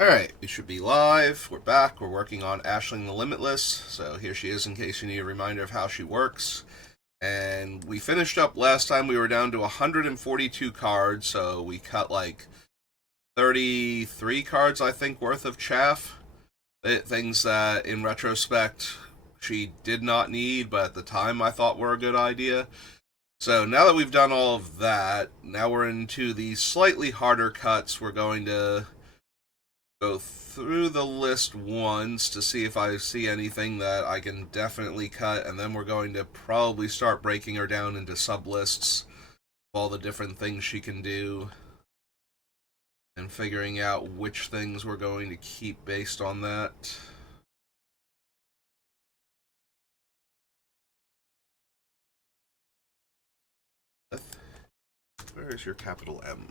Alright, we should be live. We're back. We're working on Ashling the Limitless. So here she is in case you need a reminder of how she works. And we finished up last time. We were down to 142 cards, so we cut like 33 cards, I think, worth of chaff. Things that, in retrospect, she did not need, but at the time I thought were a good idea. So now that we've done all of that, now we're into the slightly harder cuts. We're going to go through the list once to see if I see anything that I can definitely cut, and then we're going to probably start breaking her down into sub-lists of all the different things she can do and figuring out which things we're going to keep based on that. Where is your capital M?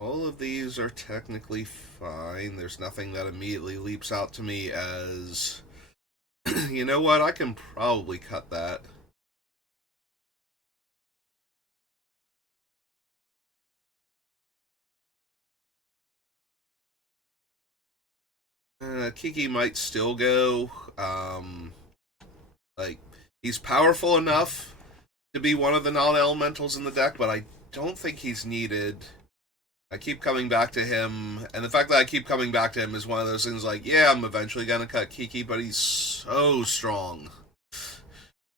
All of these are technically fine. There's nothing that immediately leaps out to me as, you know what, I can probably cut that. Kiki might still go. Like, he's powerful enough to be one of the non-elementals in the deck, but I don't think he's needed. I keep coming back to him, and the fact that I keep coming back to him is one of those things like, yeah, I'm eventually going to cut Kiki, but he's so strong.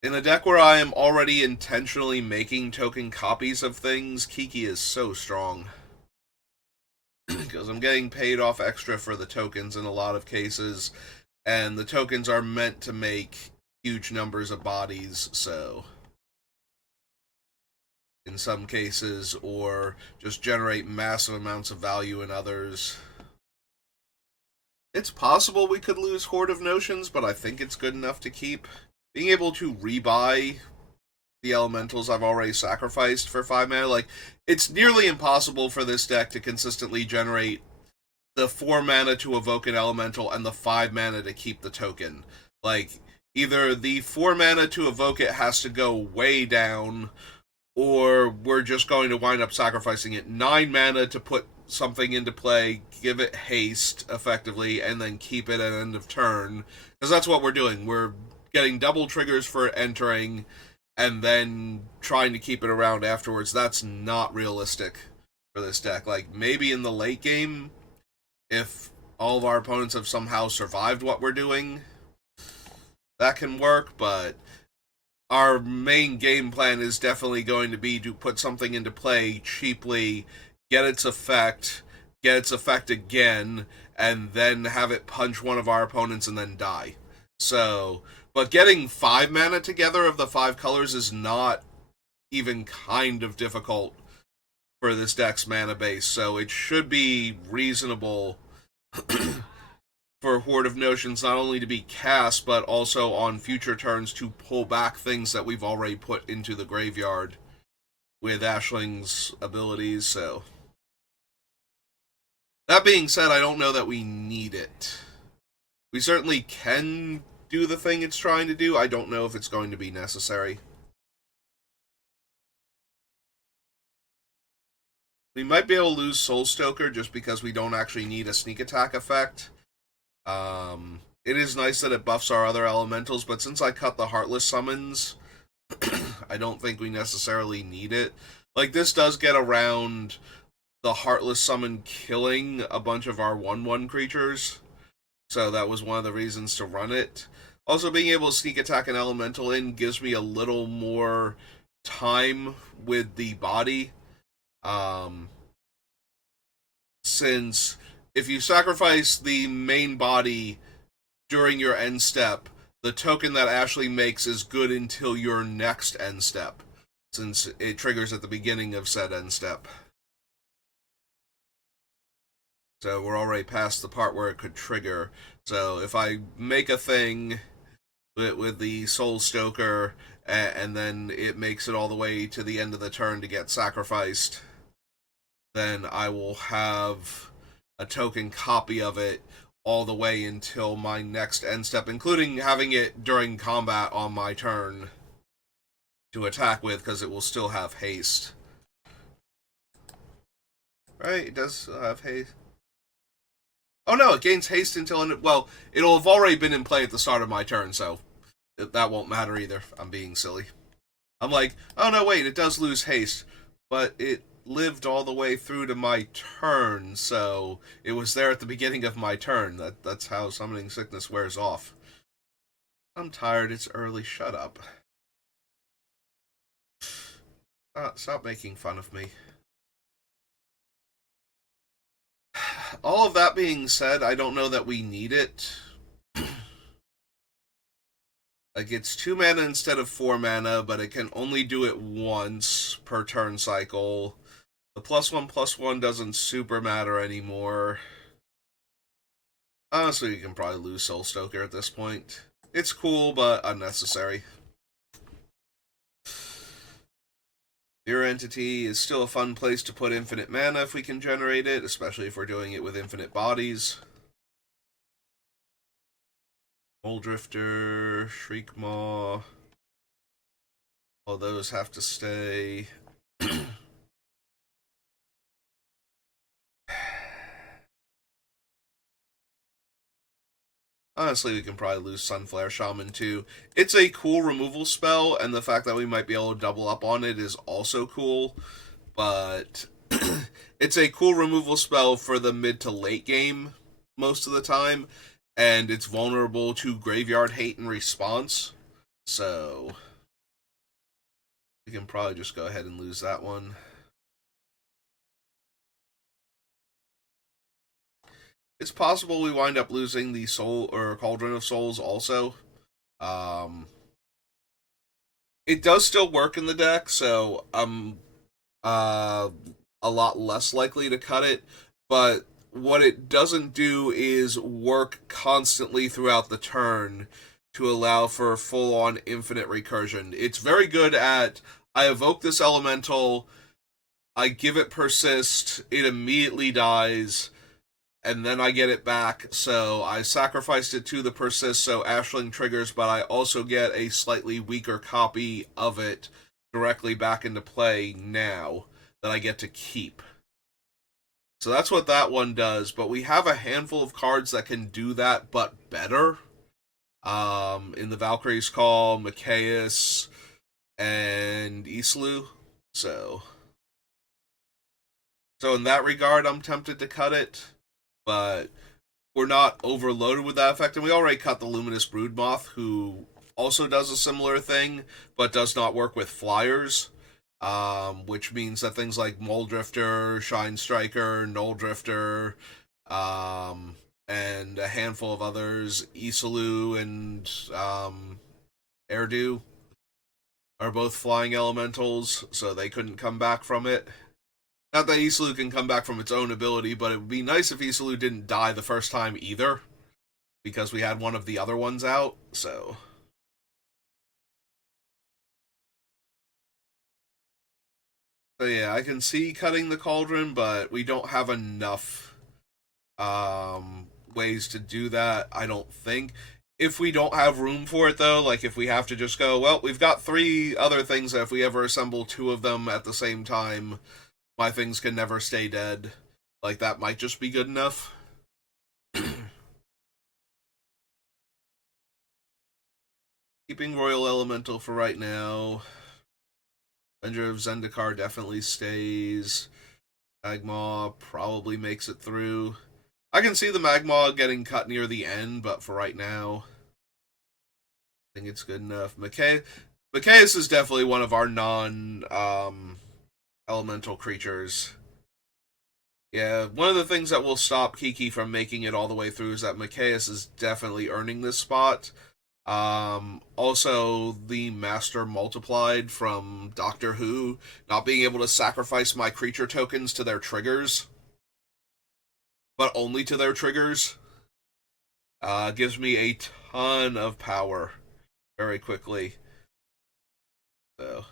In a deck where I am already intentionally making token copies of things, Kiki is so strong. Because I'm getting paid off extra for the tokens in a lot of cases, and the tokens are meant to make huge numbers of bodies, so in some cases, or just generate massive amounts of value in others. It's possible we could lose Horde of Notions, but I think it's good enough to keep. Being able to rebuy the elementals I've already sacrificed for 5 mana, like, it's nearly impossible for this deck to consistently generate the 4 mana to evoke an elemental and the 5 mana to keep the token. Like, either the 4 mana to evoke it has to go way down, or we're just going to wind up sacrificing it 9 mana to put something into play, give it haste, effectively, and then keep it at end of turn. Because that's what we're doing. We're getting double triggers for entering, and then trying to keep it around afterwards. That's not realistic for this deck. Like, maybe in the late game, if all of our opponents have somehow survived what we're doing, that can work, but our main game plan is definitely going to be to put something into play cheaply, get its effect again, and then have it punch one of our opponents and then die. So, but getting 5 mana together of the 5 colors is not even kind of difficult for this deck's mana base, so it should be reasonable for Horde of Notions not only to be cast, but also on future turns to pull back things that we've already put into the graveyard with Ashling's abilities, so. That being said, I don't know that we need it. We certainly can do the thing it's trying to do. I don't know if it's going to be necessary. We might be able to lose Soul Stoker just because we don't actually need a sneak attack effect. It is nice that it buffs our other elementals, but since I cut the Heartless summons, I don't think we necessarily need it. Like, this does get around the Heartless summon killing a bunch of our 1/1 creatures, so that was one of the reasons to run it. Also, being able to sneak attack an elemental in gives me a little more time with the body. Since if you sacrifice the main body during your end step, the token that Ashley makes is good until your next end step, since it triggers at the beginning of said end step. So we're already past the part where it could trigger. So if I make a thing with the Soul Stoker, and then it makes it all the way to the end of the turn to get sacrificed, then I will have a token copy of it all the way until my next end step, including having it during combat on my turn to attack with, because it will still have haste. right? It does have haste. Oh no, it gains haste until well, it'll have already been in play at the start of my turn, so that won't matter either. I'm being silly. I'm like, oh no, wait, it does lose haste, but it lived all the way through to my turn, so it was there at the beginning of my turn. That's how summoning sickness wears off. I'm tired. It's early. Shut up. Stop making fun of me. All of that being said, I don't know that we need it. Like, it's 2 mana instead of 4 mana, but it can only do it once per turn cycle. The +1/+1 doesn't super matter anymore. Honestly, you can probably lose Soul Stoker at this point. It's cool, but unnecessary. Your entity is still a fun place to put infinite mana if we can generate it, especially if we're doing it with infinite bodies. Moldrifter, Shriekmaw. All those have to stay. Honestly, we can probably lose Sunflare Shaman too. It's a cool removal spell, and the fact that we might be able to double up on it is also cool. But it's a cool removal spell for the mid to late game most of the time, and it's vulnerable to Graveyard Hate and Response. So we can probably just go ahead and lose that one. It's possible we wind up losing the Soul or Cauldron of Souls also. It does still work in the deck, so I'm a lot less likely to cut it. But what it doesn't do is work constantly throughout the turn to allow for full-on infinite recursion. It's very good at, I evoke this elemental, I give it persist, it immediately dies, and then I get it back. So I sacrificed it to the persist, so Ashling triggers, but I also get a slightly weaker copy of it directly back into play now that I get to keep. So that's what that one does, but we have a handful of cards that can do that, but better. In the Valkyrie's Call, Mikaeus, and Islu. So in that regard, I'm tempted to cut it, but we're not overloaded with that effect, and we already cut the Luminous Broodmoth, who also does a similar thing, but does not work with flyers, which means that things like Moldrifter, Shine Striker, Null Drifter, and a handful of others, Isalu and Erdu, are both flying elementals, so they couldn't come back from it. Not that Isalu can come back from its own ability, but it would be nice if Isalu didn't die the first time either, because we had one of the other ones out, so... So yeah, I can see cutting the Cauldron, but we don't have enough ways to do that, I don't think. If we don't have room for it, though, like if we have to just go, well, we've got 3 other things that if we ever assemble 2 of them at the same time, my things can never stay dead. Like, that might just be good enough. Keeping Royal Elemental for right now. Avenger of Zendikar definitely stays. Magmaw probably makes it through. I can see the Magmaw getting cut near the end, but for right now, I think it's good enough. Mikaeus is definitely one of our non-elemental creatures. Yeah, one of the things that will stop Kiki from making it all the way through is that Mikaeus is definitely earning this spot. Also, the Master Multiplied from Doctor Who, not being able to sacrifice my creature tokens to their triggers, but only to their triggers, gives me a ton of power very quickly. So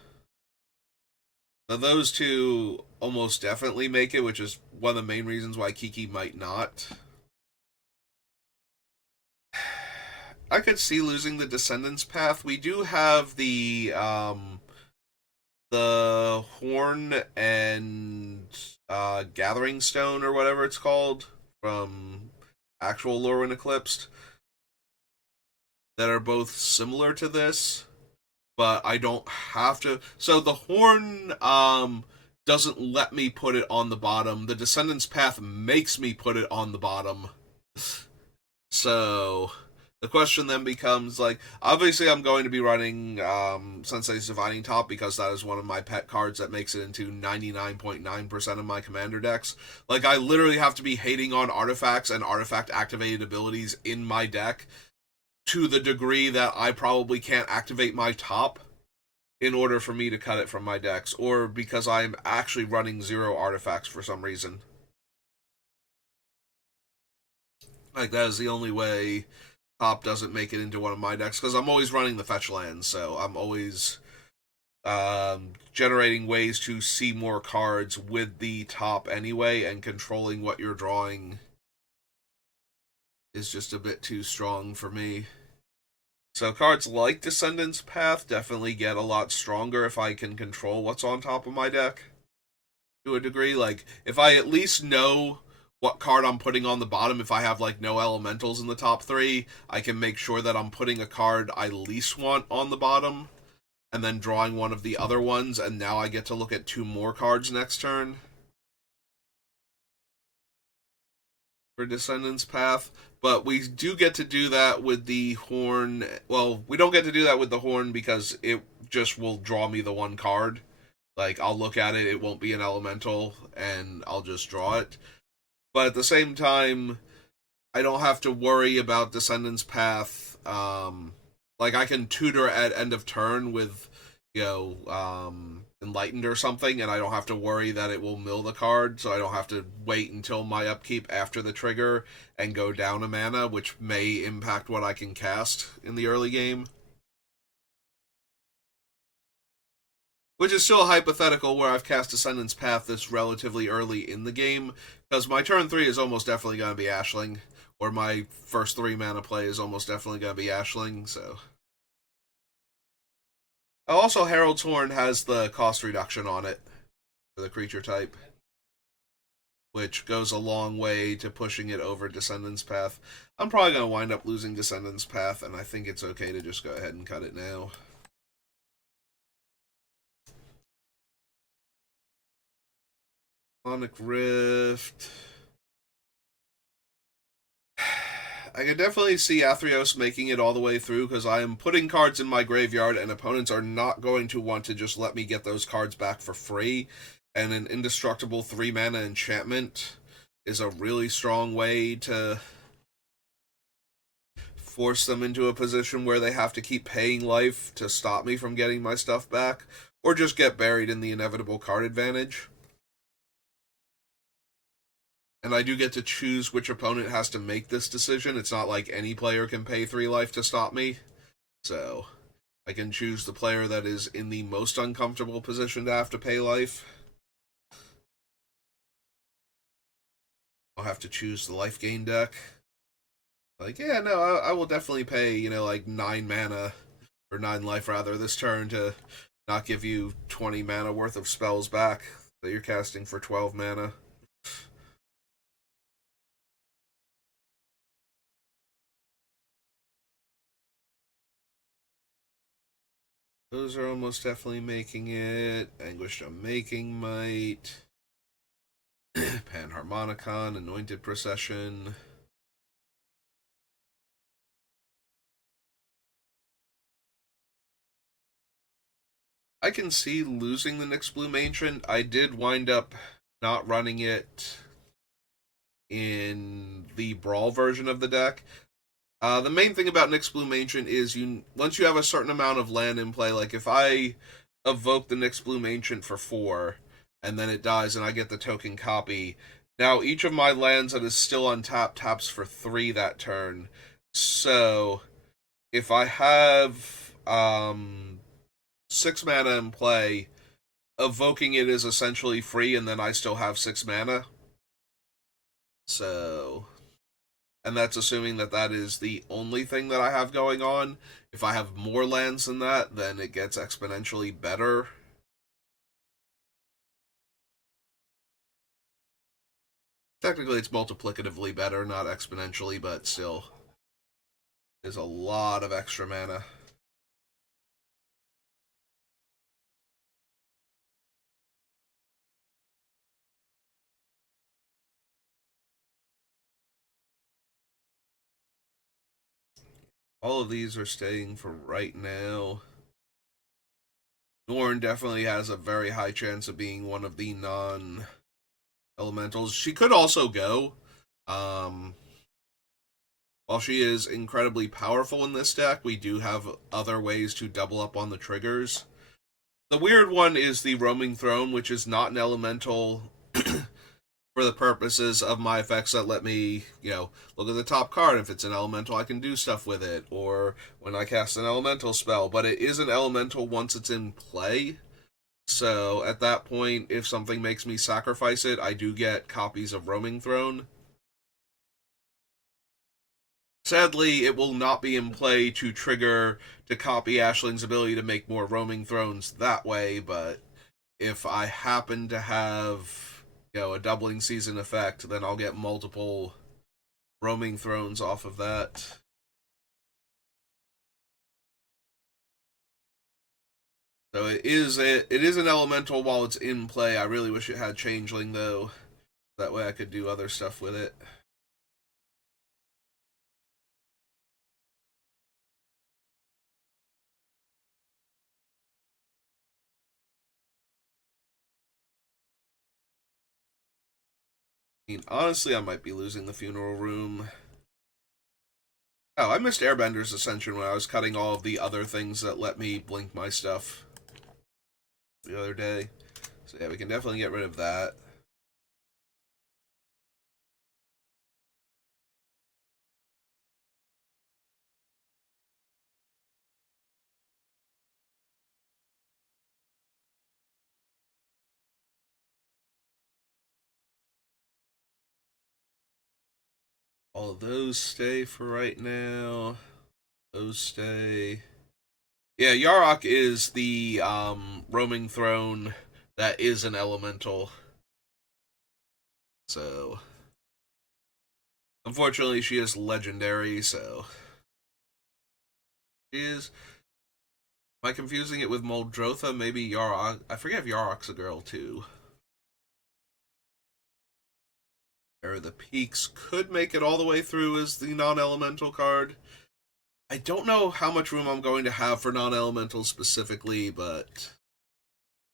those 2 almost definitely make it, which is one of the main reasons why Kiki might not. I could see losing the Descendants path. We do have the Horn and Gathering Stone or whatever it's called from actual Lorwyn Eclipsed that are both similar to this, but I don't have to. So the horn doesn't let me put it on the bottom. The Descendants Path makes me put it on the bottom. So the question then becomes like, obviously I'm going to be running Sensei's Dividing Top because that is one of my pet cards that makes it into 99.9% of my commander decks. Like, I literally have to be hating on artifacts and artifact activated abilities in my deck to the degree that I probably can't activate my top in order for me to cut it from my decks, or because I'm actually running 0 artifacts for some reason. Like, that is the only way top doesn't make it into one of my decks, because I'm always running the fetch lands, so I'm always generating ways to see more cards with the top anyway, and controlling what you're drawing is just a bit too strong for me. So cards like Descendants Path definitely get a lot stronger if I can control what's on top of my deck to a degree. Like, if I at least know what card I'm putting on the bottom, if I have like no elementals in the top 3, I can make sure that I'm putting a card I least want on the bottom and then drawing one of the other ones, and now I get to look at 2 more cards next turn for Descendants Path. But we do get to do that with the horn. Well, we don't get to do that with the horn because it just will draw me the one card. Like, I'll look at it, it won't be an elemental, and I'll just draw it. But at the same time, I don't have to worry about Descendants Path. Like, I can tutor at end of turn with, Enlightened or something, and I don't have to worry that it will mill the card, so I don't have to wait until my upkeep after the trigger and go down a mana, which may impact what I can cast in the early game. Which is still a hypothetical where I've cast Descendants Path this relatively early in the game, because my turn 3 is almost definitely going to be Ashling, or my first 3 mana play is almost definitely going to be Ashling, so. Also, Herald's Horn has the cost reduction on it for the creature type, which goes a long way to pushing it over Descendants Path. I'm probably going to wind up losing Descendants Path, and I think it's okay to just go ahead and cut it now. Sonic Rift. I can definitely see Athreos making it all the way through because I am putting cards in my graveyard and opponents are not going to want to just let me get those cards back for free. And an indestructible 3 mana enchantment is a really strong way to force them into a position where they have to keep paying life to stop me from getting my stuff back, or just get buried in the inevitable card advantage. And I do get to choose which opponent has to make this decision. It's not like any player can pay 3 life to stop me. So, I can choose the player that is in the most uncomfortable position to have to pay life. I'll have to choose the life gain deck. Like, yeah, no, I will definitely pay, like 9 mana, or 9 life rather, this turn to not give you 20 mana worth of spells back that you're casting for 12 mana. Those are almost definitely making it. Anguished Unmaking Might. Panharmonicon, Anointed Procession. I can see losing the Nyx Bloom Ancient. I did wind up not running it in the Brawl version of the deck. The main thing about Nyx Bloom Ancient is once you have a certain amount of land in play, like if I evoke the Nyx Bloom Ancient for 4, and then it dies and I get the token copy, now each of my lands that is still untapped taps for 3 that turn. So if I have 6 mana in play, evoking it is essentially free, and then I still have 6 mana. So, and that's assuming that that is the only thing that I have going on. If I have more lands than that, then it gets exponentially better. technically it's multiplicatively better, not exponentially, but still, there's a lot of extra mana. All of these are staying for right now. Norn definitely has a very high chance of being one of the non-elementals. She could also go. Um, while she is incredibly powerful in this deck, we do have other ways to double up on the triggers. The weird one is the Roaming Throne, which is not an elemental for the purposes of my effects that let me, look at the top card. If it's an elemental, I can do stuff with it, or when I cast an elemental spell. But it is an elemental once it's in play. So at that point, if something makes me sacrifice it, I do get copies of Roaming Throne. Sadly, it will not be in play to trigger to copy Ashling's ability to make more Roaming Thrones that way, but if I happen to have, a doubling season effect, then I'll get multiple Roaming Thrones off of that. So it is an elemental while it's in play. I really wish it had Changeling though. That way I could do other stuff with it. I mean, honestly, I might be losing the Funeral Room. Oh, I missed Airbender's Ascension when I was cutting all of the other things that let me blink my stuff the other day. So yeah, we can definitely get rid of that. All of those stay for right now. Those stay. Yeah, Yarok is the Roaming Throne that is an elemental. So, unfortunately, she is legendary, so. She is. Am I confusing it with Muldrotha? Maybe Yarok. I forget if Yarok's a girl, too. Or the Peaks could make it all the way through as the non elemental card. I don't know how much room I'm going to have for non elementals specifically, but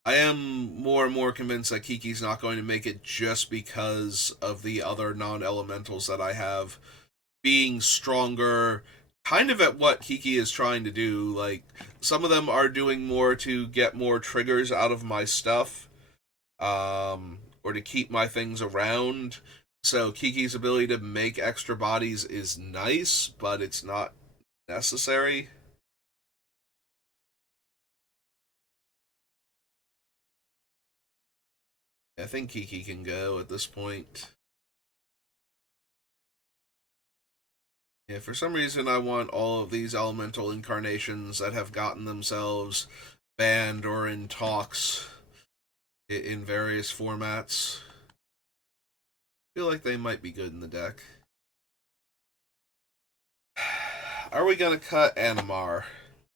I am more and more convinced that Kiki's not going to make it just because of the other non elementals that I have being stronger, kind of at what Kiki is trying to do. Like, some of them are doing more to get more triggers out of my stuff, or to keep my things around. So Kiki's ability to make extra bodies is nice, but it's not necessary. I think Kiki can go at this point. Yeah, for some reason I want all of these elemental incarnations that have gotten themselves banned or in talks in various formats. I feel like they might be good in the deck. Are we gonna cut Animar?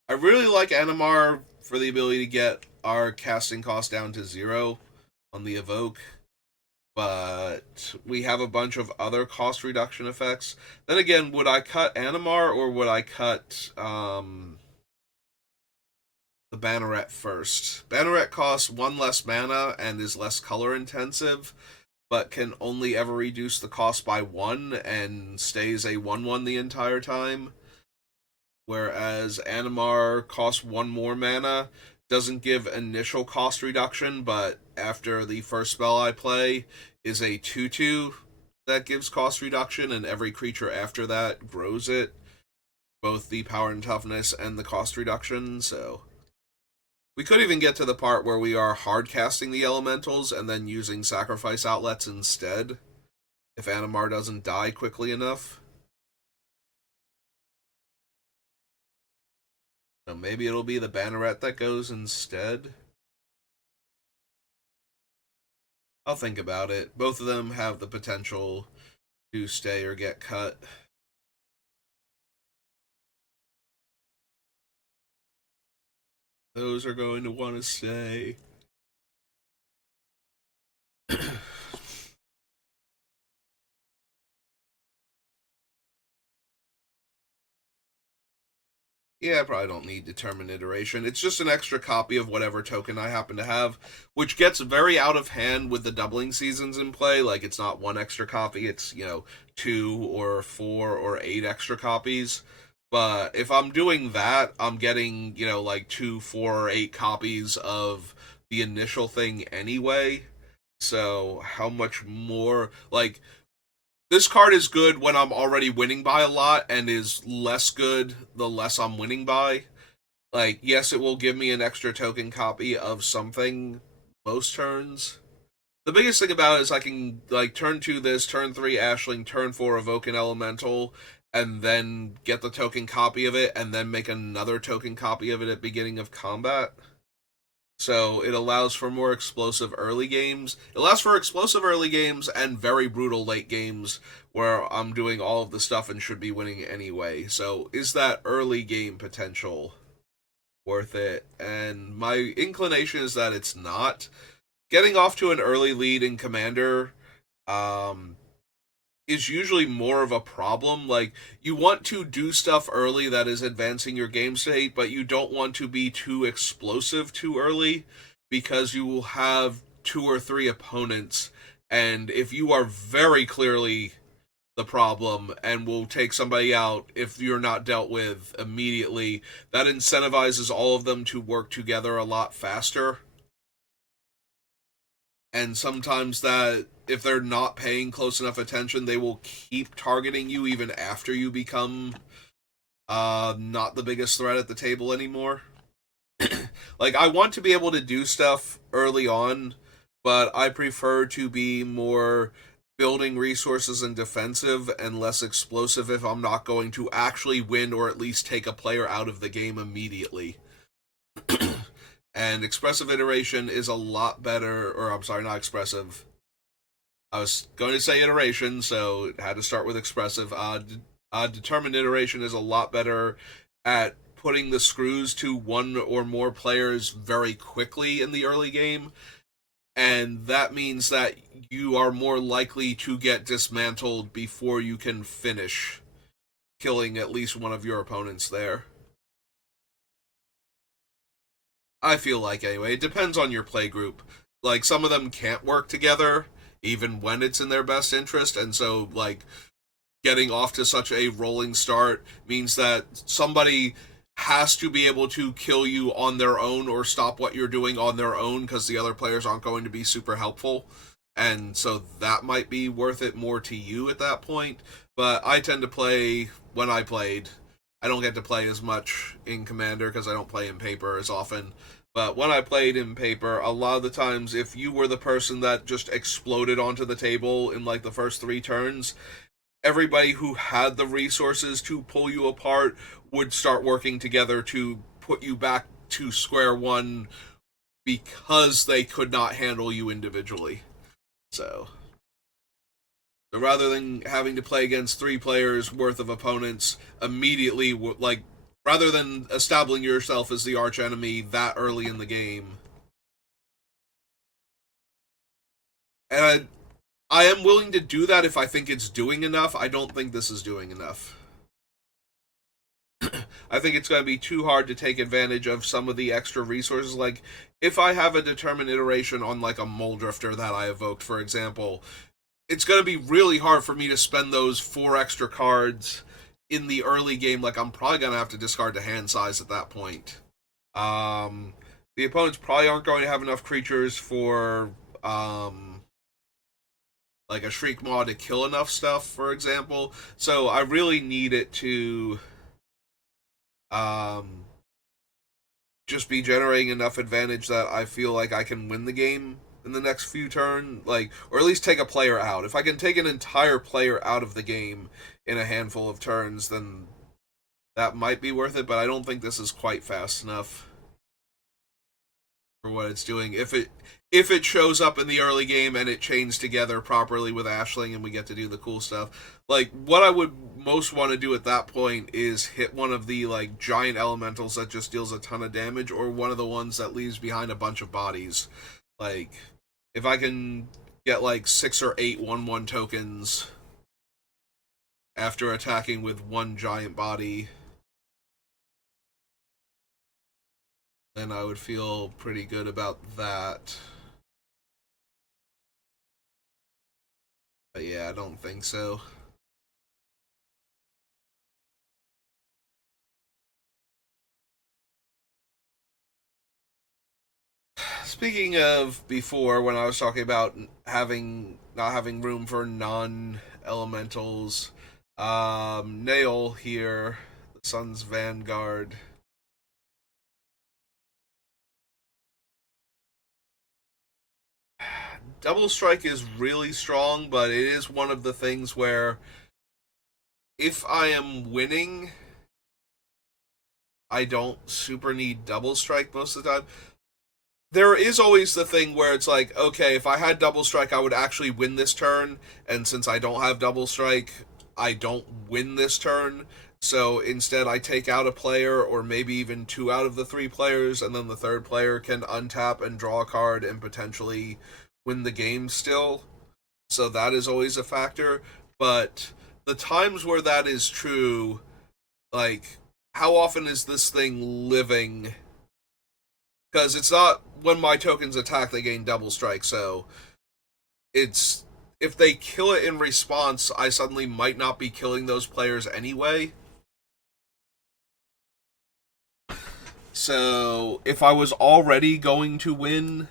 I really like Animar for the ability to get our casting cost down to 0 on the Evoke, but we have a bunch of other cost reduction effects. Then again, would I cut Animar or would I cut the Banneret first? Banneret costs 1 less mana and is less color intensive, but can only ever reduce the cost by 1 and stays a 1/1 the entire time. Whereas Animar costs 1 more mana, doesn't give initial cost reduction, but after the first spell I play is a 2/2 that gives cost reduction, and every creature after that grows it, both the power and toughness and the cost reduction. So we could even get to the part where we are hard casting the elementals and then using sacrifice outlets instead, if Animar doesn't die quickly enough. So maybe it'll be the Banneret that goes instead. I'll think about it. Both of them have the potential to stay or get cut. Those are going to want to stay. Yeah, I probably don't need determined iteration. It's just an extra copy of whatever token I happen to have, which gets very out of hand with the doubling seasons in play. Like, it's not one extra copy, it's, two or four or eight extra copies. But if I'm doing that, I'm getting, like two, four, or eight copies of the initial thing anyway. So, how much more? Like, this card is good when I'm already winning by a lot, and is less good the less I'm winning by. Like, yes, it will give me an extra token copy of something most turns. The biggest thing about it is I can, like, turn 2 this, turn 3 Ashling, turn 4 evoke an elemental, and then get the token copy of it, and then make another token copy of it at beginning of combat. So it allows for more explosive early games. It allows for explosive early games and very brutal late games where I'm doing all of the stuff and should be winning anyway. So is that early game potential worth it? And my inclination is that it's not. Getting off to an early lead in Commander um, is usually more of a problem. Like, you want to do stuff early that is advancing your game state, but you don't want to be too explosive too early because you will have two or three opponents, and if you are very clearly the problem and will take somebody out if you're not dealt with immediately, that incentivizes all of them to work together a lot faster. And sometimes that if they're not paying close enough attention, they will keep targeting you even after you become not the biggest threat at the table anymore. Like, I want to be able to do stuff early on, but I prefer to be more building resources and defensive and less explosive if I'm not going to actually win or at least take a player out of the game immediately. And expressive iteration is a lot better, or I'm sorry, not expressive. I was going to say iteration, so it had to start with expressive. Determined iteration is a lot better at putting the screws to one or more players very quickly in the early game, and that means that you are more likely to get dismantled before you can finish killing at least one of your opponents there. I feel like, anyway. It depends on your play group. Like, some of them can't work together, even when it's in their best interest, and so, like, getting off to such a rolling start means that somebody has to be able to kill you on their own or stop what you're doing on their own because the other players aren't going to be super helpful. And so that might be worth it more to you at that point. But I tend to play when I played. I don't get to play as much in Commander because I don't play in paper as often. But when I played in paper, a lot of the times, if you were the person that just exploded onto the table in like the first 3 turns, everybody who had the resources to pull you apart would start working together to put you back to square one because they could not handle you individually. So rather than having to play against 3 players worth of opponents immediately, like, rather than establishing yourself as the arch enemy that early in the game, and I am willing to do that if I think it's doing enough. I don't think this is doing enough. I think it's going to be too hard to take advantage of some of the extra resources. Like, if I have a determined iteration on, like, a Mole Drifter that I evoked, for example, it's going to be really hard for me to spend those 4 extra cards in the early game. Like, I'm probably going to have to discard the hand size at that point. Um, the opponents probably aren't going to have enough creatures for, like, a Shriek Maw to kill enough stuff, for example. So I really need it to um, just be generating enough advantage that I feel like I can win the game in the next few turns, like, or at least take a player out. If I can take an entire player out of the game in a handful of turns, then that might be worth it, but I don't think this is quite fast enough. for what it's doing. If it shows up in the early game and it chains together properly with Ashling and we get to do the cool stuff. Like what I would most want to do at that point is hit one of the like giant elementals that just deals a ton of damage, or one of the ones that leaves behind a bunch of bodies. Like if I can get like 6 or 8 1/1 tokens after attacking with one giant body, then I would feel pretty good about that. But yeah, I don't think so. Speaking of before, when I was talking about having not having room for non-elementals, Nail here, the Sun's Vanguard. Double Strike is really strong, but it is one of the things where if I am winning, I don't super need Double Strike most of the time. There is always the thing where it's like, okay, if I had Double Strike, I would actually win this turn, and since I don't have Double Strike, I don't win this turn. So instead, I take out a player, or maybe even 2 out of the 3 players, and then the third player can untap and draw a card and potentially win the game still. So that is always a factor. But the times where that is true, like, how often is this thing living? Because it's not when my tokens attack, they gain double strike. So it's if they kill it in response, I suddenly might not be killing those players anyway. So if I was already going to win,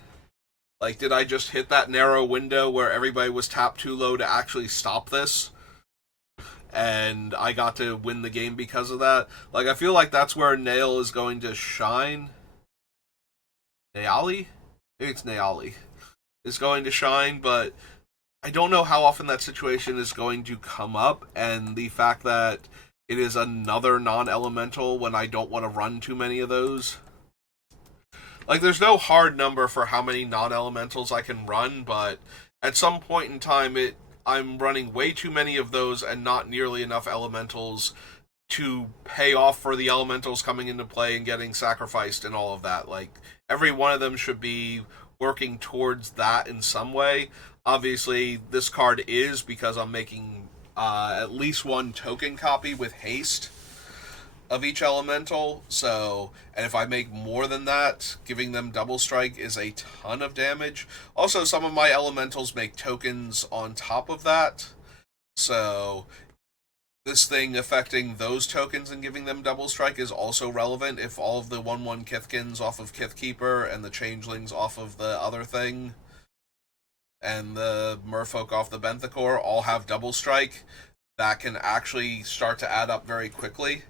like, did I just hit that narrow window where everybody was tapped too low to actually stop this? And I got to win the game because of that. Like, I feel like that's where Nail is going to shine. Naali? Maybe it's Naali. Is going to shine, but I don't know how often that situation is going to come up, and the fact that it is another non-elemental when I don't want to run too many of those. Like, there's no hard number for how many non-elementals I can run, but at some point in time, I'm running way too many of those and not nearly enough elementals to pay off for the elementals coming into play and getting sacrificed and all of that. Like, every one of them should be working towards that in some way. Obviously, this card is because I'm making at least one token copy with haste of each elemental. So, and if I make more than that, giving them double strike is a ton of damage. Also, some of my elementals make tokens on top of that. So, this thing affecting those tokens and giving them double strike is also relevant if all of the 1/1 Kithkins off of Kithkeeper and the Changelings off of the other thing and the Merfolk off the Benthicor all have double strike. That can actually start to add up very quickly.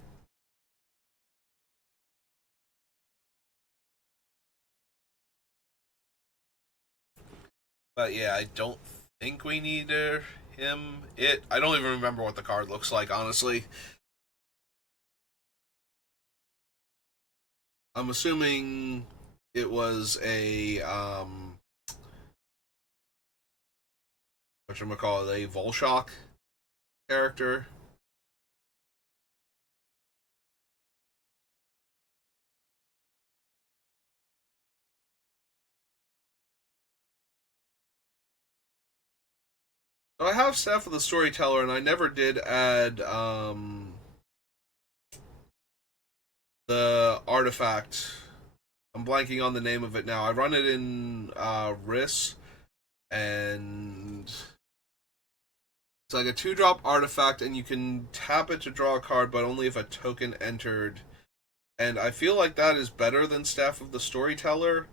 But yeah, I don't think we need him. I don't even remember what the card looks like, honestly. I'm assuming it was a whatchamacallit, a Volshock character. So I have Staff of the Storyteller, and I never did add the artifact. I'm blanking on the name of it now. I run it in Riss, and it's like a 2-drop artifact, and you can tap it to draw a card, but only if a token entered. And I feel like that is better than Staff of the Storyteller,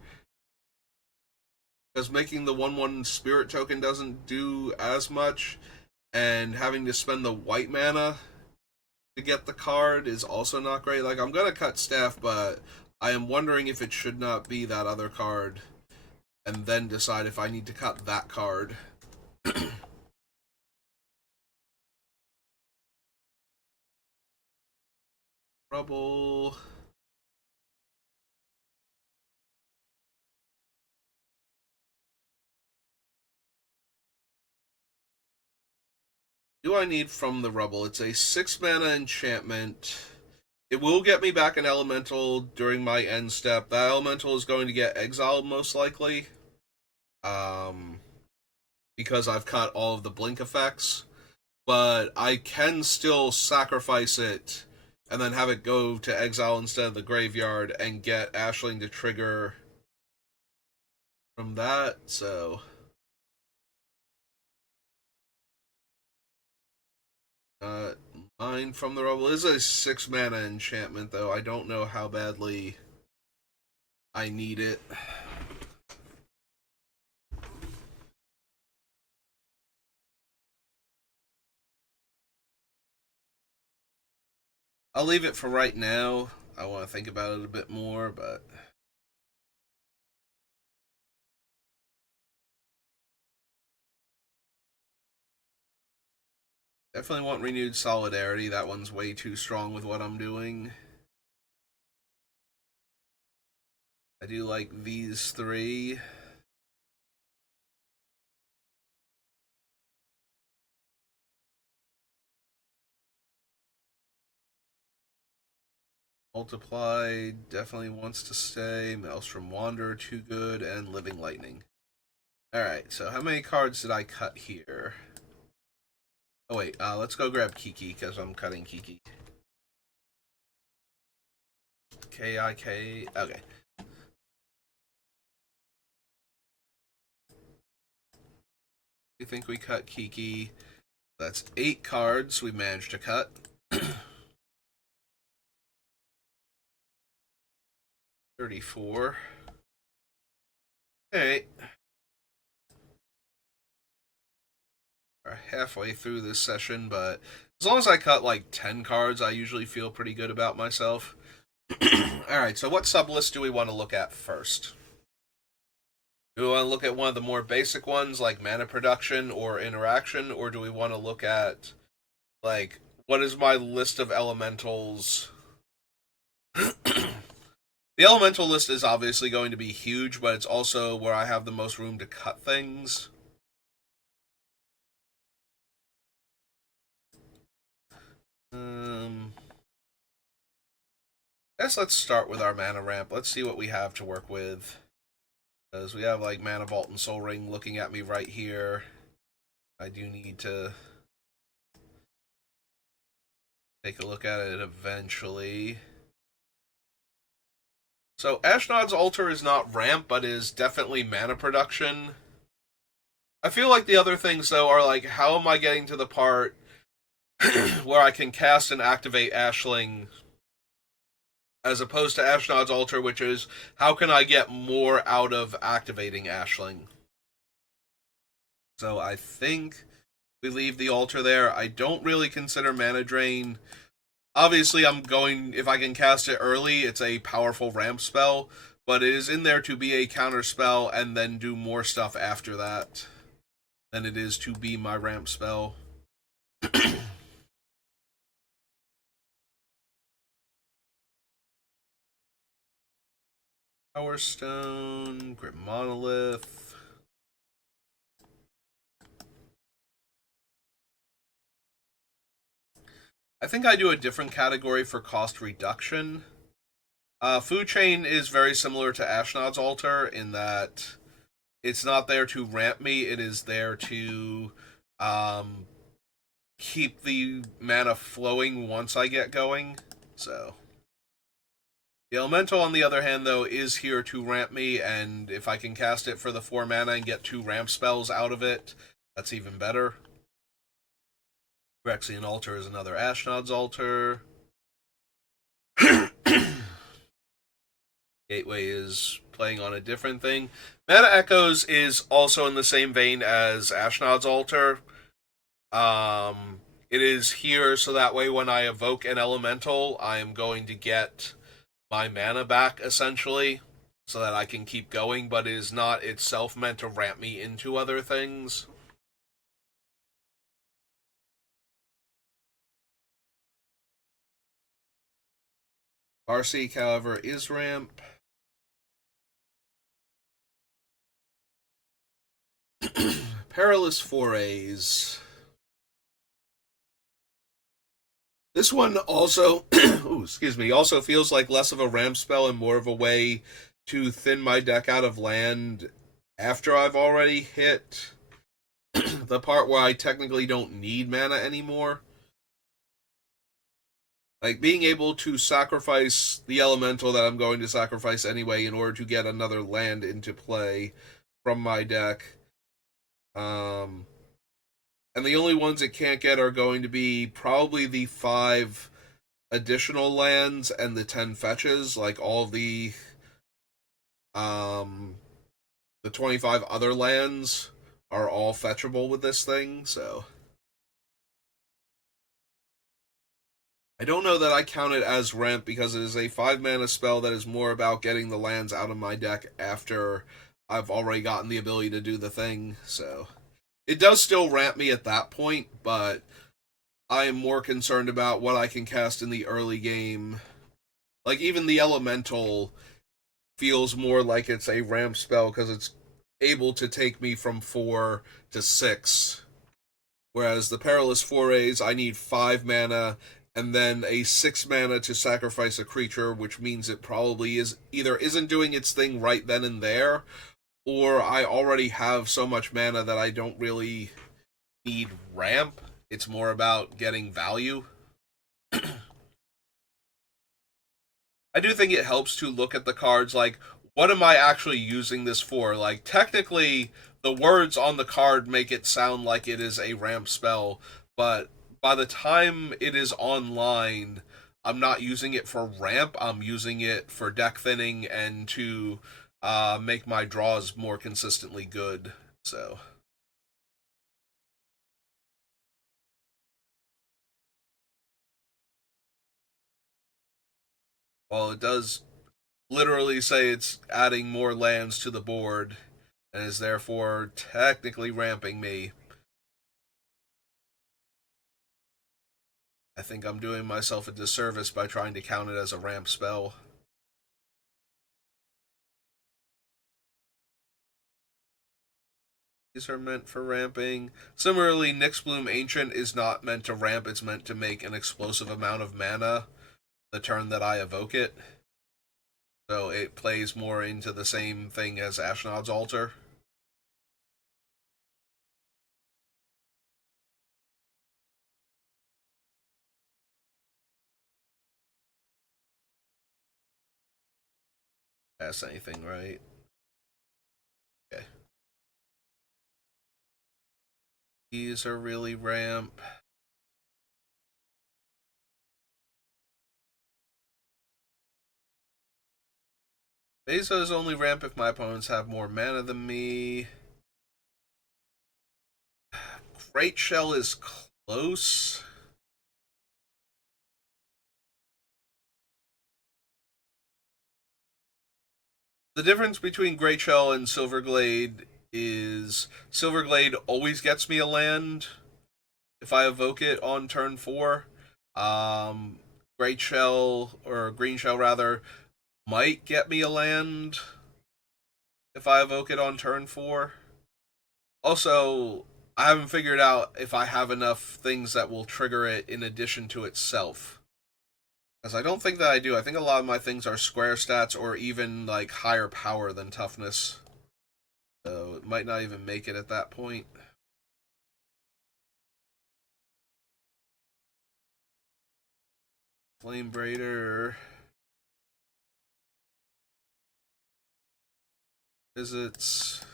because making the 1/1 Spirit token doesn't do as much, and having to spend the white mana to get the card is also not great. Like, I'm gonna cut Staff, but I am wondering if it should not be that other card, and then decide if I need to cut that card. Trouble. do I need from the rubble? It's a 6 mana enchantment. It will get me back an elemental during my end step. That elemental is going to get exiled most likely. Um, because I've cut all of the blink effects. But I can still sacrifice it and then have it go to exile instead of the graveyard and get Ashling to trigger from that, so. Uh, Mine from the Rubble is a 6 mana enchantment, though. I don't know how badly I need it. I'll leave it for right now. I want to think about it a bit more, but. Definitely want Renewed Solidarity. That one's way too strong with what I'm doing. I do like these three. Multiply definitely wants to stay. Maelstrom Wanderer, too good. And Living Lightning. Alright, so how many cards did I cut here? Oh wait, let's go grab Kiki, because I'm cutting Kiki. K-I-K... Okay. I think we cut Kiki. That's 8 cards we managed to cut. 34. Alright. We're halfway through this session, but as long as I cut like 10 cards, I usually feel pretty good about myself. Alright, so what sublist do we want to look at first? Do we want to look at one of the more basic ones, like mana production or interaction, or do we want to look at, like, what is my list of elementals? The elemental list is obviously going to be huge, but it's also where I have the most room to cut things. I guess let's start with our mana ramp. Let's see what we have to work with. Because we have like Mana Vault and Soul Ring looking at me right here. I do need to take a look at it eventually. So Ashnod's Altar is not ramp, but is definitely mana production. I feel like the other things, though, are like, how am I getting to the part where I can cast and activate Ashling, as opposed to Ashnod's Altar, which is, how can I get more out of activating Ashling? So I think we leave the altar there. I don't really consider Mana Drain. Obviously, I'm going, if I can cast it early, it's a powerful ramp spell, but it is in there to be a counter spell and then do more stuff after that than it is to be my ramp spell. Power Stone, Grim Monolith. I think I do a different category for cost reduction. Food Chain is very similar to Ashnod's Altar in that it's not there to ramp me, it is there to keep the mana flowing once I get going. So the Elemental, on the other hand, though, is here to ramp me, and if I can cast it for the 4 mana and get 2 ramp spells out of it, that's even better. Phyrexian Altar is another Ashnod's Altar. Gateway is playing on a different thing. Mana Echoes is also in the same vein as Ashnod's Altar. It is here so that way when I evoke an elemental, I am going to get my mana back, essentially, so that I can keep going, but it is not itself meant to ramp me into other things. Farseek, however, is ramp. Perilous Forays. This one also, ooh, excuse me, also feels like less of a ramp spell and more of a way to thin my deck out of land after I've already hit the part where I technically don't need mana anymore. Like being able to sacrifice the elemental that I'm going to sacrifice anyway in order to get another land into play from my deck. Um, and the only ones it can't get are going to be probably the 5 additional lands and the 10 fetches. Like all um, the 25 other lands are all fetchable with this thing, so I don't know that I count it as ramp because it is a 5 mana spell that is more about getting the lands out of my deck after I've already gotten the ability to do the thing. So it does still ramp me at that point, but I am more concerned about what I can cast in the early game. Like even the elemental feels more like it's a ramp spell because it's able to take me from 4 to 6. Whereas the Perilous Forays, I need 5 mana and then a 6 mana to sacrifice a creature, which means it probably is either isn't doing its thing right then and there, or I already have so much mana that I don't really need ramp. It's more about getting value. I do think it helps to look at the cards like, what am I actually using this for? Like, technically, the words on the card make it sound like it is a ramp spell, but by the time it is online, I'm not using it for ramp, I'm using it for deck thinning and to make my draws more consistently good. So, while it does literally say it's adding more lands to the board and is therefore technically ramping me, I think I'm doing myself a disservice by trying to count it as a ramp spell. These are meant for ramping. Similarly, Nyxbloom Ancient is not meant to ramp, it's meant to make an explosive amount of mana the turn that I evoke it. So it plays more into the same thing as Ashnod's Altar. That's anything, right? Okay. These are really ramp. Beza is only ramp if my opponents have more mana than me. Great Shell is close. The difference between Great Shell and Silverglade is Silverglade always gets me a land if I evoke it on turn 4. Um, Great Shell, or Green Shell rather, might get me a land if I evoke it on turn 4. Also, I haven't figured out if I have enough things that will trigger it in addition to itself. Because I don't think that I do. I think a lot of my things are square stats or even like higher power than toughness. So it might not even make it at that point. Flame Braider visits.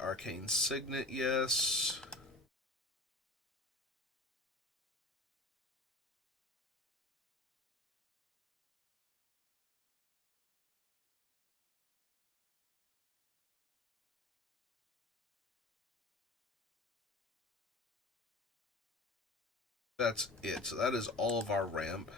Arcane Signet, yes. That's it. So that is all of our ramp.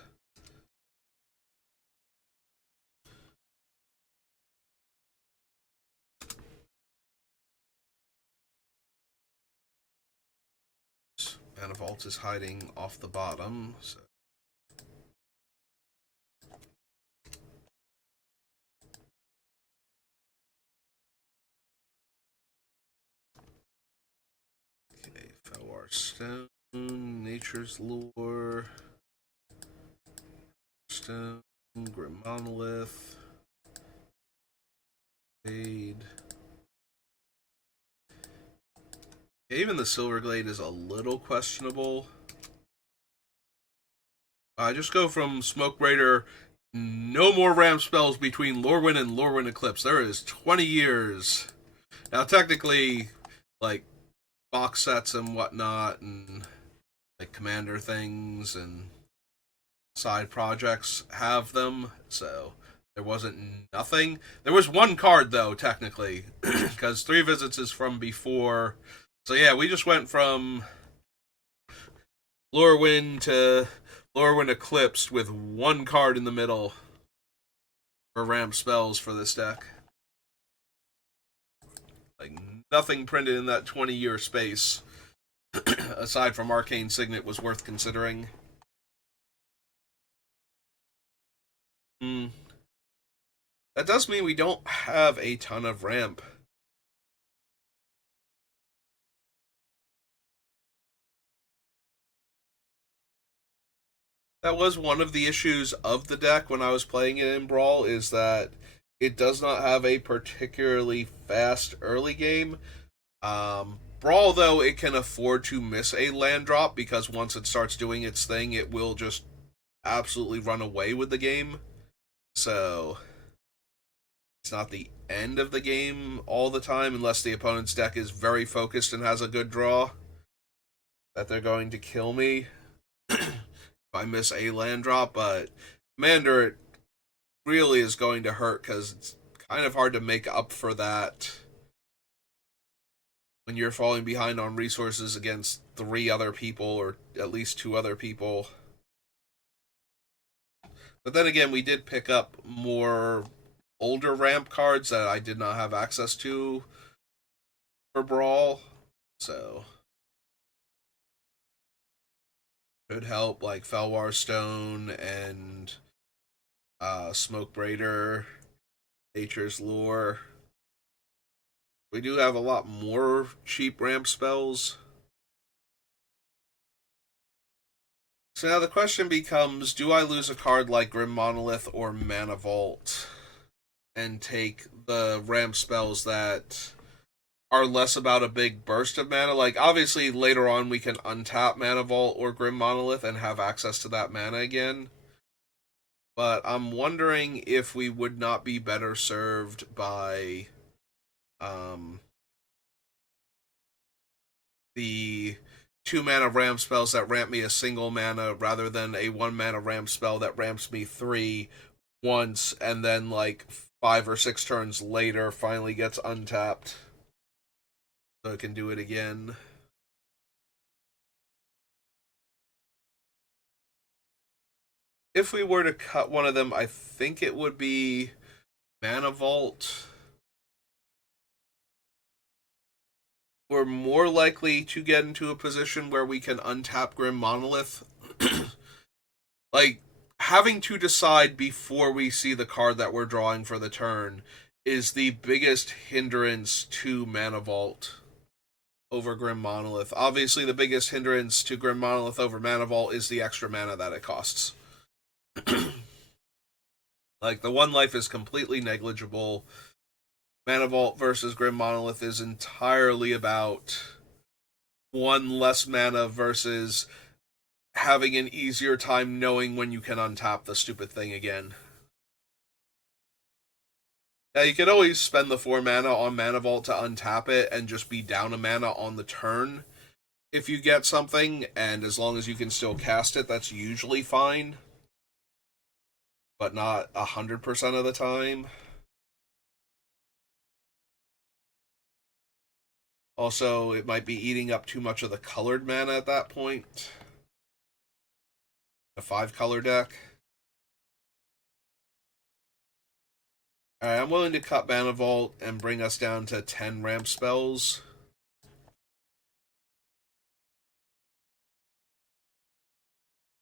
Mana Vault is hiding off the bottom, so. Okay, Felwar Stone, Nature's Lore, Stone, Grim Monolith, Fade. Even the Silverglade is a little questionable. I just go from Smoke Raider. No more ramp spells between Lorwyn and Lorwyn Eclipse. There is 20 years. Now, technically, like, box sets and whatnot, and, like, commander things and side projects have them, so there wasn't nothing. There was one card, though, technically, because 3 Visits is from before. So, yeah, we just went from Lorwyn to Lorwyn Eclipsed with one card in the middle for ramp spells for this deck. Like, nothing printed in that 20-year space, aside from Arcane Signet, was worth considering. That does mean we don't have a ton of ramp. That was one of the issues of the deck when I was playing it in Brawl, is that it does not have a particularly fast early game. Brawl, though, it can afford to miss a land drop, because once it starts doing its thing, it will just absolutely run away with the game. So, it's not the end of the game all the time, unless the opponent's deck is very focused and has a good draw, that they're going to kill me if I miss a land drop. But Commander, it really is going to hurt, because it's kind of hard to make up for that when you're falling behind on resources against 3 other people, or at least 2 other people. But then again, we did pick up more older ramp cards that I did not have access to for Brawl, so could help, like Felwar Stone and Smoke Raider, Nature's Lure. We do have a lot more cheap ramp spells. So now the question becomes, do I lose a card like Grim Monolith or Mana Vault and take the ramp spells that are less about a big burst of mana? Like, obviously, later on we can untap Mana Vault or Grim Monolith and have access to that mana again. But I'm wondering if we would not be better served by the 2 mana ramp spells that ramp me a single mana, rather than a 1 mana ramp spell that ramps me 3 once and then, like, 5 or 6 turns later finally gets untapped so it can do it again. If we were to cut one of them, I think it would be Mana Vault. We're more likely to get into a position where we can untap Grim Monolith. Like, having to decide before we see the card that we're drawing for the turn is the biggest hindrance to Mana Vault over Grim Monolith. Obviously, the biggest hindrance to Grim Monolith over Mana Vault is the extra mana that it costs. Like, the 1 life is completely negligible. Mana Vault versus Grim Monolith is entirely about 1 less mana versus having an easier time knowing when you can untap the stupid thing again. Now, you can always spend the 4 mana on Mana Vault to untap it and just be down a mana on the turn if you get something, and as long as you can still cast it, that's usually fine. But not 100% of the time. Also, it might be eating up too much of the colored mana at that point. A 5-color deck. Alright, I'm willing to cut Mana Vault and bring us down to 10 ramp spells.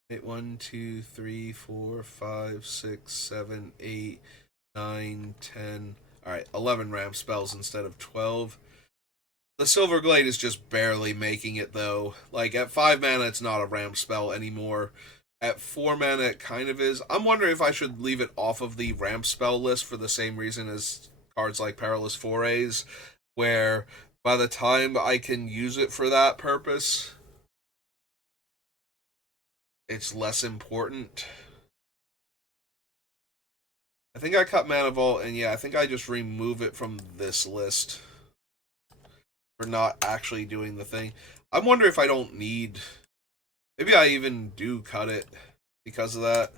Wait, 1, 2, 3, 4, 5, 6, 7, 8, 9, 10. Alright, 11 ramp spells instead of 12. The Silver Glade is just barely making it, though. Like, at 5 mana, it's not a ramp spell anymore. At 4 mana, it kind of is. I'm wondering if I should leave it off of the ramp spell list for the same reason as cards like Perilous Forays, where by the time I can use it for that purpose, it's less important. I think I cut Mana Vault, and yeah, I think I just remove it from this list for not actually doing the thing. I wonder if I don't need... Maybe I even do cut it because of that.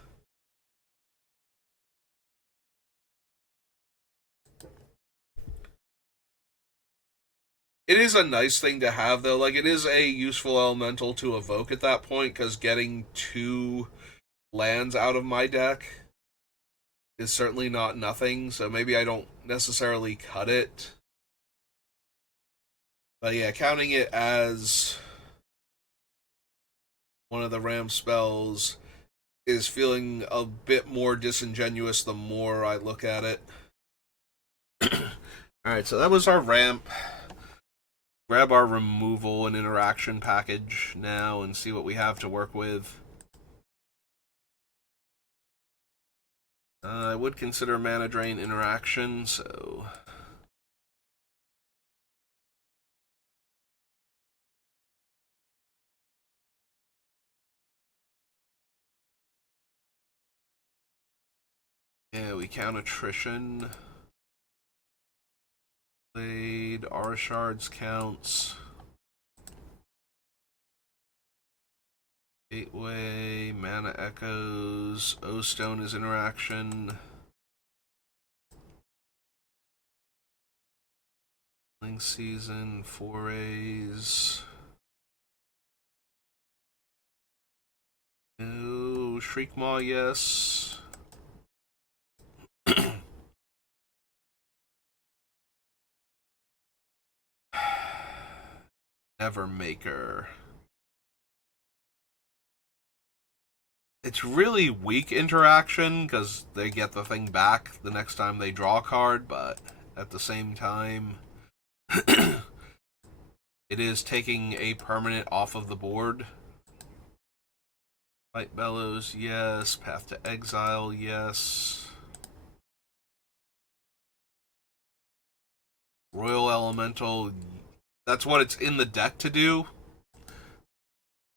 It is a nice thing to have, though. Like, it is a useful elemental to evoke at that point, because getting 2 lands out of my deck is certainly not nothing, so maybe I don't necessarily cut it. But yeah, counting it as one of the ram spells is feeling a bit more disingenuous the more I look at it. Alright, so that was our ramp. Grab our removal and interaction package now and see what we have to work with. I would consider mana drain interaction, so... Yeah, we count attrition. Played, Aura Shards counts. Gateway, Mana Echoes, O-Stone is interaction. Link Season, Forays. No, Shriekmaw, yes. Nevermaker. It's really weak interaction because they get the thing back the next time they draw a card, but at the same time, it is taking a permanent off of the board. Fight Bellows, yes. Path to Exile, yes. Royal Elemental, that's what it's in the deck to do.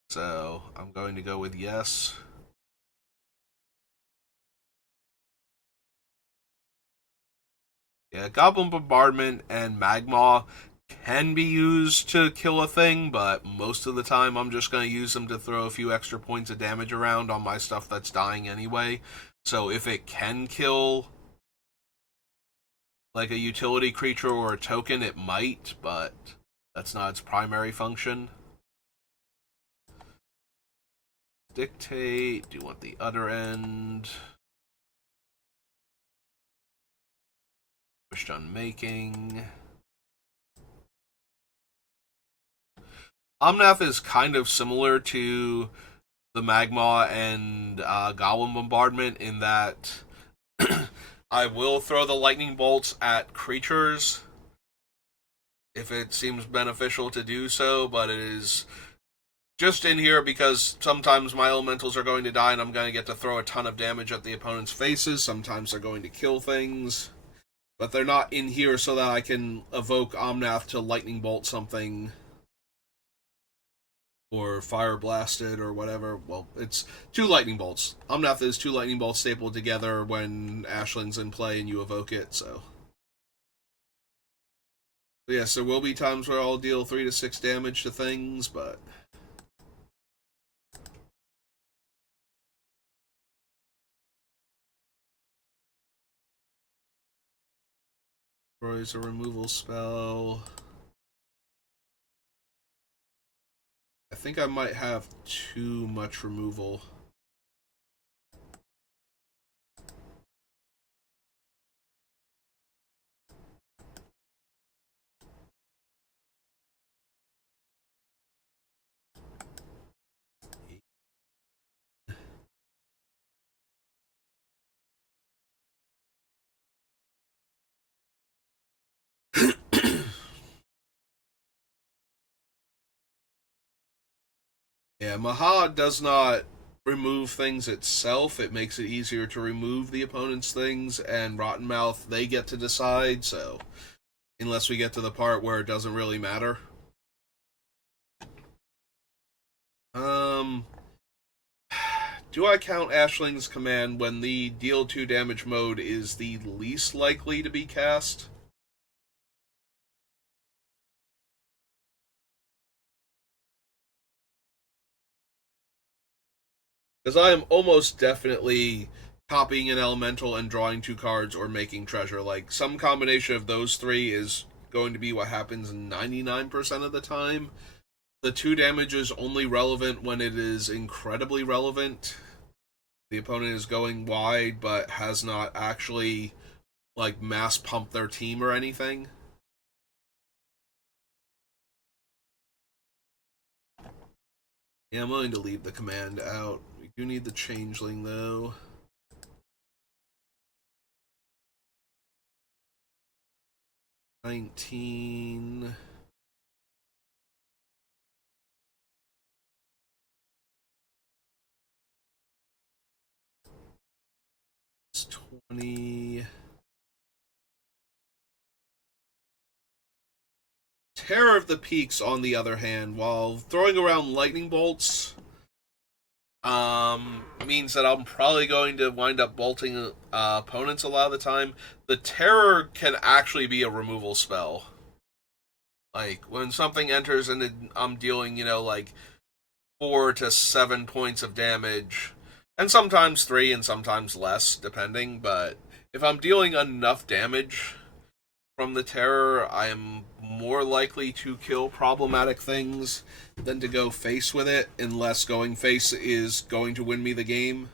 So I'm going to go with yes. Yeah, Goblin Bombardment and Magma can be used to kill a thing, but most of the time I'm just going to use them to throw a few extra points of damage around on my stuff that's dying anyway. So if it can kill like a utility creature or a token, it might, but that's not its primary function. Dictate, do you want the other end? Pushed on making. Omnath is kind of similar to the Magma and Goblin Bombardment in that I will throw the lightning bolts at creatures if it seems beneficial to do so, but it is just in here because sometimes my elementals are going to die and I'm going to get to throw a ton of damage at the opponent's faces. Sometimes they're going to kill things, but they're not in here so that I can evoke Omnath to lightning bolt something or fire blasted or whatever. Well, it's 2 lightning bolts. Omnath is 2 lightning bolts stapled together when Ashling's in play and you evoke it, so. But yes, there will be times where I'll deal 3 to 6 damage to things, but... Destroys a removal spell. I think I might have too much removal. Yeah, Maha does not remove things itself. It makes it easier to remove the opponent's things, and Rottenmouth, they get to decide, so unless we get to the part where it doesn't really matter. Um, do I count Ashling's command when the deal 2 damage mode is the least likely to be cast? Because I am almost definitely copying an elemental and drawing 2 cards or making treasure. Like, some combination of those three is going to be what happens 99% of the time. The 2 damage is only relevant when it is incredibly relevant. The opponent is going wide but has not actually, like, mass pumped their team or anything. Yeah, I'm willing to leave the command out. We do need the changeling, though. 19. It's 20. Terror of the Peaks, on the other hand, while throwing around lightning bolts, means that I'm probably going to wind up bolting opponents a lot of the time. The Terror can actually be a removal spell. Like, when something enters and I'm dealing, like 4 to 7 points of damage, and sometimes 3 and sometimes less, depending, but if I'm dealing enough damage from the Terror, I am more likely to kill problematic things than to go face with it, unless going face is going to win me the game.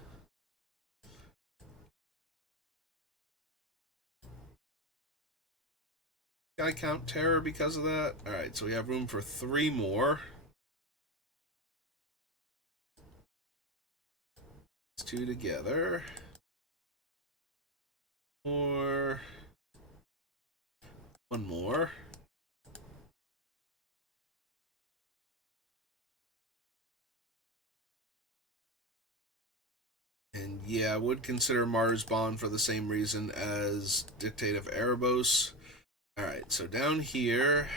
Can I count Terror because of that? Alright, so we have room for 3 more. It's 2 together. Or 1 more. And yeah, I would consider Martyr's Bond for the same reason as Dictate of Erebos. Alright, so down here,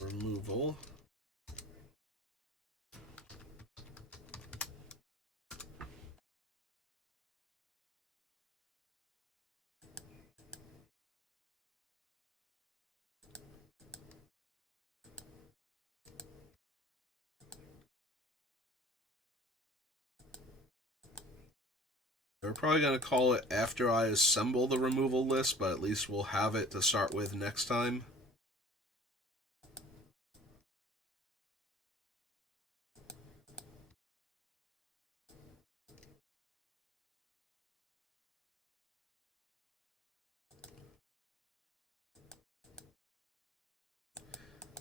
removal. We're probably going to call it after I assemble the removal list, but at least we'll have it to start with next time.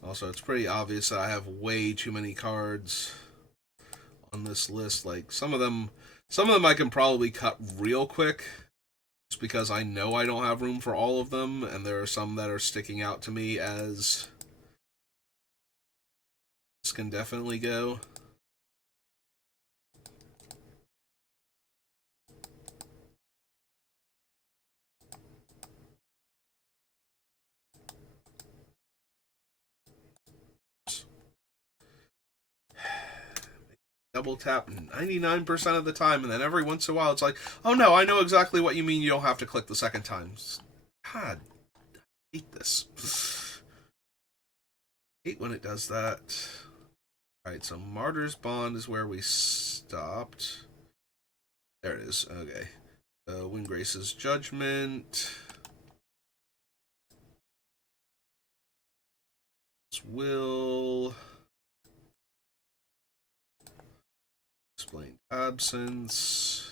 Also, it's pretty obvious that I have way too many cards on this list. Like, some of them I can probably cut real quick, just because I know I don't have room for all of them, and there are some that are sticking out to me as this can definitely go. Double tap 99% of the time, and then every once in a while it's like, oh no, I know exactly what you mean, you don't have to click the second time. God, I hate this. I hate when it does that. Alright, so Martyr's Bond is where we stopped. There it is, okay. Windgrace's Judgment. Will. Explained Absence.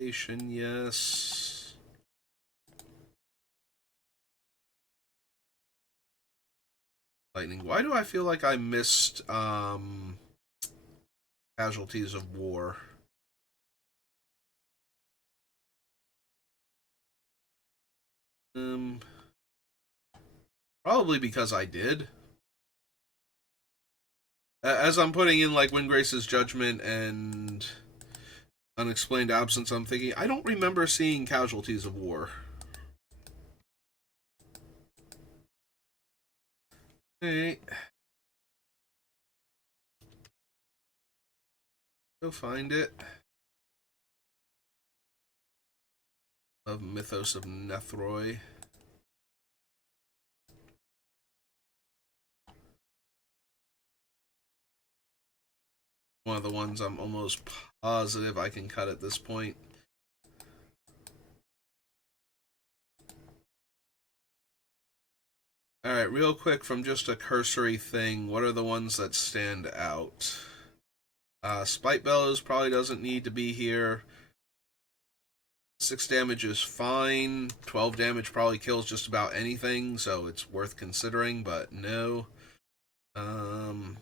Yes. Lightning. Why do I feel like I missed Casualties of war. Probably because I did. As I'm putting in like Windgrace's Judgment and Unexplained Absence, I'm thinking I don't remember seeing Casualties of War. Alright. Go find it. Of Mythos of Nethroi. One of the ones I'm almost positive I can cut at this point. Alright, real quick from just a cursory thing, what are the ones that stand out? Spite Bellows probably doesn't need to be here. 6 damage is fine. 12 damage probably kills just about anything, so it's worth considering, but no. Probably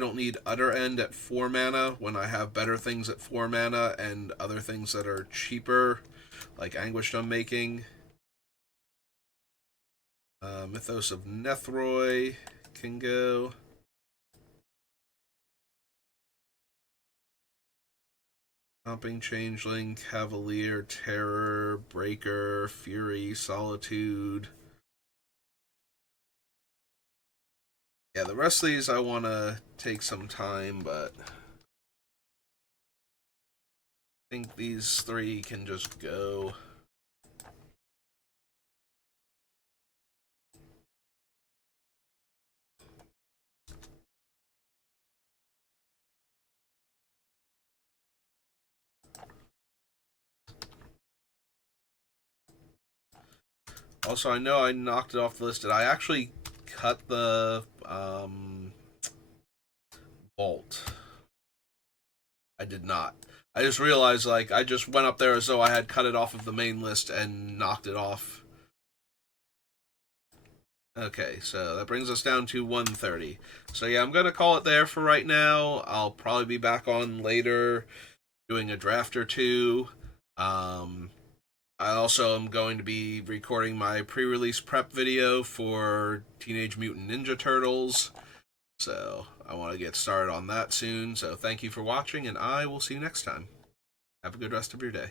don't need Utter End at 4 mana when I have better things at 4 mana and other things that are cheaper, like Anguished Unmaking. Mythos of Nethroi can go. Stomping Changeling, Cavalier, Terror, Breaker, Fury, Solitude. Yeah, the rest of these I want to take some time, but I think these 3 can just go. Also, I know I knocked it off the list. Did I actually cut the bolt? I did not. I just realized, like, I just went up there as though I had cut it off of the main list and knocked it off. Okay, so that brings us down to 130. So yeah, I'm going to call it there for right now. I'll probably be back on later doing a draft or two. I also am going to be recording my pre-release prep video for Teenage Mutant Ninja Turtles. So I want to get started on that soon. So thank you for watching, and I will see you next time. Have a good rest of your day.